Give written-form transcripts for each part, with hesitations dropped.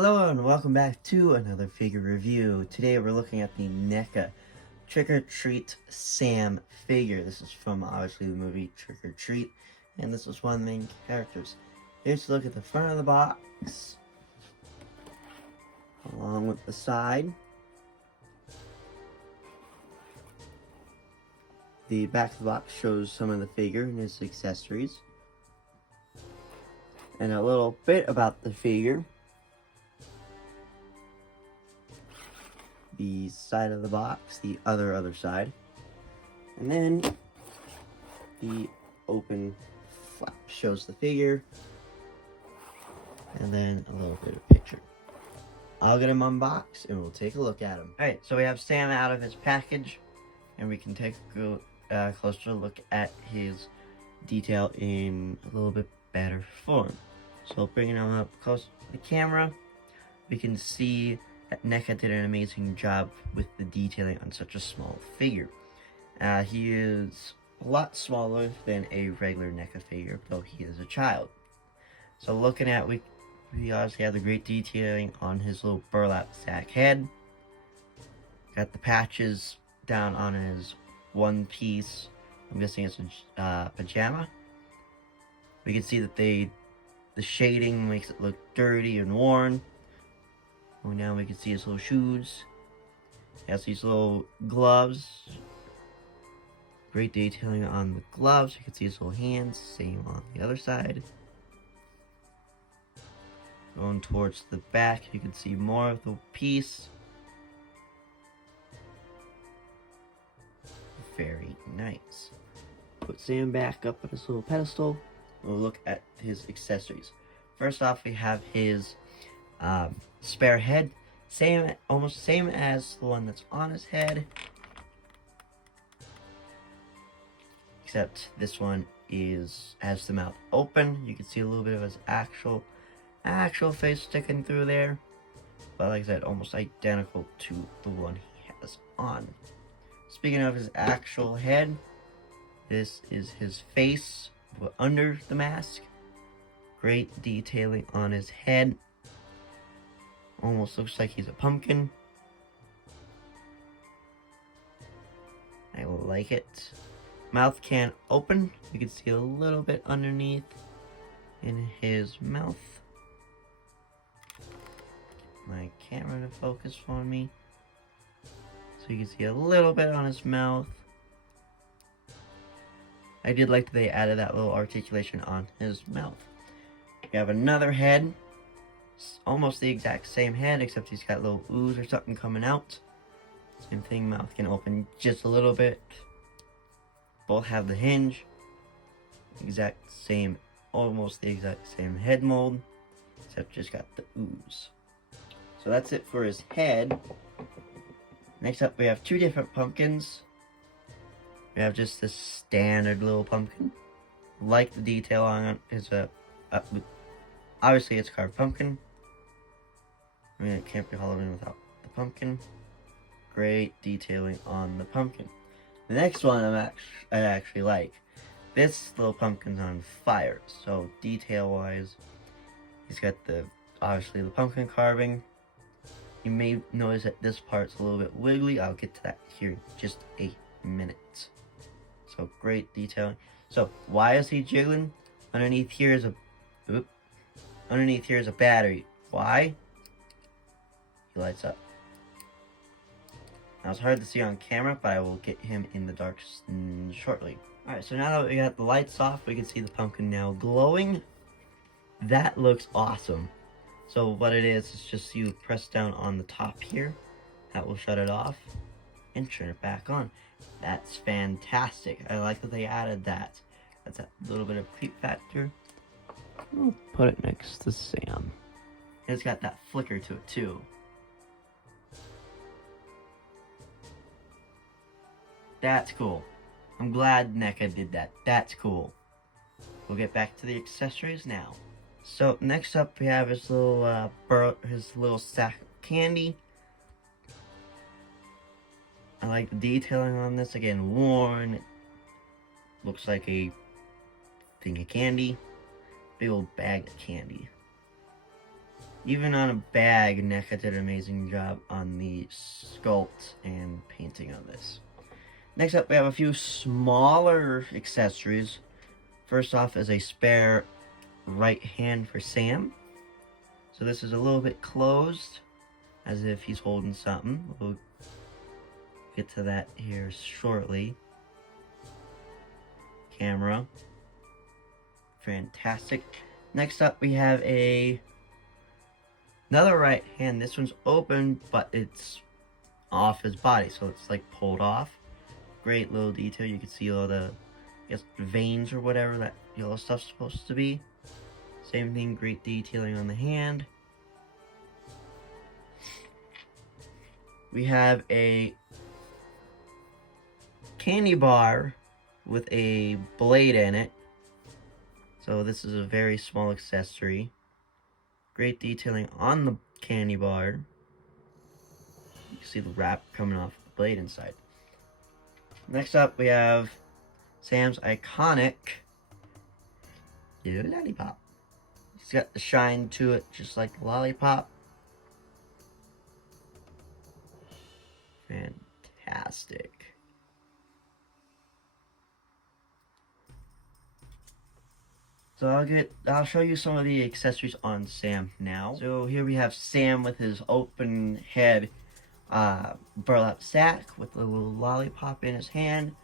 Hello and welcome back to another figure review. Today we're looking at the NECA Trick or Treat Sam figure. This is from obviously the movie Trick or Treat, and this was one of the main characters. Here's a look at the front of the box, along with the side. The back of the box shows some of the figure and his accessories, and a little bit about the figure. The side of the box, the other side, and then the open flap shows the figure, and then a little bit of picture. I'll get him unboxed and we'll take a look at him. Alright, so we have Sam out of his package, and we can take a closer look at his detail in a little bit better form. So bringing him up close to the camera, we can see that NECA did an amazing job with the detailing on such a small figure. He is a lot smaller than a regular NECA figure, though he is a child. So looking at, we obviously have the great detailing on his little burlap sack head. Got the patches down on his one piece. I'm guessing it's a pajama. We can see that the shading makes it look dirty and worn. Oh, now we can see his little shoes. He has these little gloves. Great detailing on the gloves. You can see his little hands. Same on the other side. Going towards the back, you can see more of the piece. Very nice. Put Sam back up on his little pedestal. We'll look at his accessories. First off, we have his spare head, almost same as the one that's on his head, except this one has the mouth open. You can see a little bit of his actual face sticking through there, but like I said, almost identical to the one he has on. Speaking of his actual head, this is his face under the mask. Great detailing on his head. Almost looks like he's a pumpkin. I like it. Mouth can't open. You can see a little bit underneath in his mouth. My camera to focus for me. So you can see a little bit on his mouth. I did like that they added that little articulation on his mouth. We have another head. Almost the exact same head, except he's got a little ooze or something coming out. Same thing, mouth can open just a little bit. Both have the hinge. Almost the exact same head mold, except just got the ooze. So that's it for his head. Next up, we have two different pumpkins. We have just this standard little pumpkin. Like the detail on it is obviously it's carved pumpkin. I mean, it can't be Halloween without the pumpkin. Great detailing on the pumpkin. The next one I actually like. This little pumpkin's on fire. So detail-wise, he's got obviously the pumpkin carving. You may notice that this part's a little bit wiggly. I'll get to that here in just a minute. So great detailing. So why is he jiggling? Underneath here is a battery. Why? He lights up. Now it's hard to see on camera, but I will get him in the dark shortly. Alright, so now that we got the lights off, we can see the pumpkin now glowing. That looks awesome. So what it is just you press down on the top here. That will shut it off and turn it back on. That's fantastic. I like that they added that. That's a little bit of creep factor. I'll put it next to Sam. It's got that flicker to it too. That's cool. I'm glad NECA did that. That's cool. We'll get back to the accessories now. So next up we have his little sack of candy. I like the detailing on this. Again, worn. Looks like a thing of candy. Big old bag of candy. Even on a bag, NECA did an amazing job on the sculpt and painting on this. Next up, we have a few smaller accessories. First off is a spare right hand for Sam. So this is a little bit closed, as if he's holding something. We'll get to that here shortly. Camera. Fantastic. Next up, we have another right hand. This one's open, but it's off his body, so it's like pulled off. Great little detail. You can see all the, I guess, veins or whatever that yellow stuff's supposed to be. Same thing, great detailing on the hand. We have a candy bar with a blade in it. So this is a very small accessory. Great detailing on the candy bar. You can see the wrap coming off the blade inside. Next up, we have Sam's iconic little lollipop. He's got the shine to it, just like the lollipop. Fantastic. So I'll show you some of the accessories on Sam now. So here we have Sam with his open head burlap sack with a little lollipop in his hand.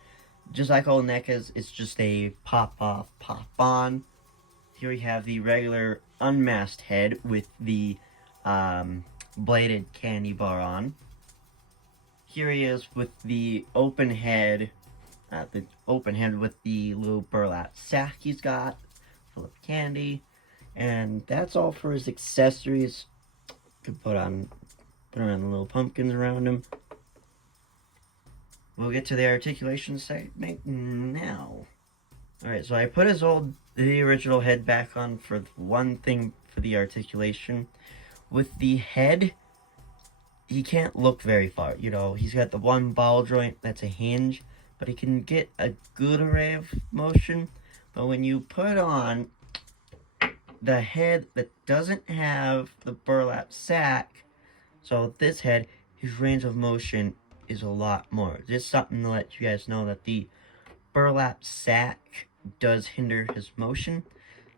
Just like all NECAs, it's just a pop off, pop on. Here we have the regular unmasked head with the bladed candy bar on. Here he is with the open head with the little burlap sack he's got full of candy. And that's all for his accessories. Could put on the little pumpkins around him. We'll get to the articulation segment now. Alright, so I put the original head back on for one thing for the articulation. With the head, he can't look very far. You know, he's got the one ball joint that's a hinge, but he can get a good array of motion. But when you put on the head that doesn't have the burlap sack, so this head, his range of motion is a lot more. Just something to let you guys know that the burlap sack does hinder his motion.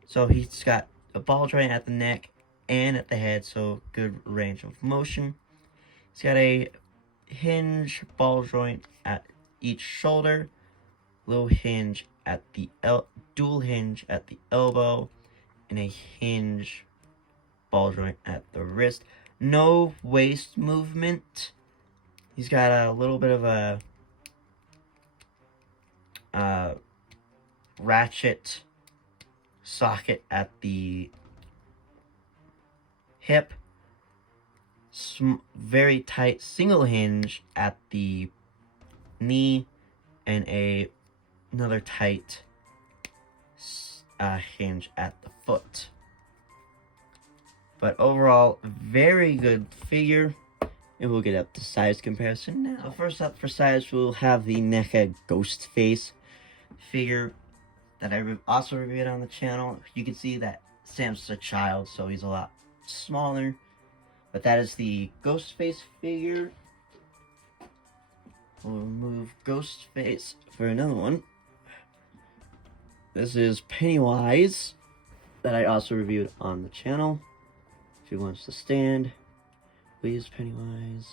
So he's got a ball joint at the neck and at the head, so good range of motion. He's got a hinge ball joint at each shoulder, little hinge at the dual hinge at the elbow, and a hinge ball joint at the wrist. No waist movement. He's got a little bit of a ratchet socket at the hip, very tight single hinge at the knee, and another tight hinge at the foot. But overall, very good figure. And we'll get up to size comparison now. So first up for size, we'll have the NECA Ghost Face figure that I also reviewed on the channel. You can see that Sam's a child, so he's a lot smaller. But that is the Ghost Face figure. We'll remove Ghost Face for another one. This is Pennywise that I also reviewed on the channel. If he wants to stand, please, Pennywise.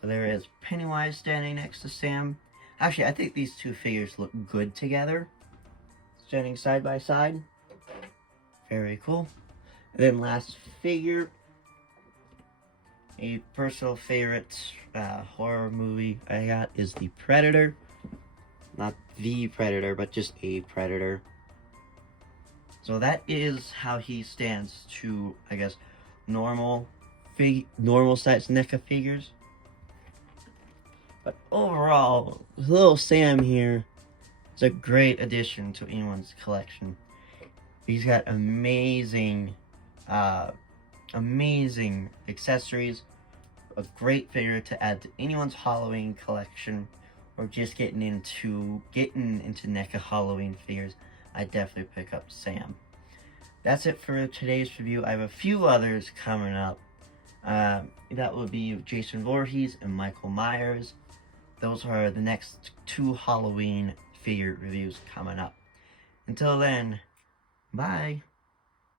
So there is Pennywise standing next to Sam. Actually, I think these two figures look good together, standing side by side. Very cool. And then last figure, a personal favorite horror movie I got is The Predator. Not the Predator, but just a Predator. So that is how he stands to, I guess, normal size NECA figures. But overall, little Sam here is a great addition to anyone's collection. He's got amazing accessories, a great figure to add to anyone's Halloween collection, or just getting into NECA Halloween figures. I definitely pick up Sam. that's it for today's review. I have a few others coming up. That will be Jason Voorhees and Michael Myers. Those are the next 2 Halloween figure reviews coming up. Until then, bye.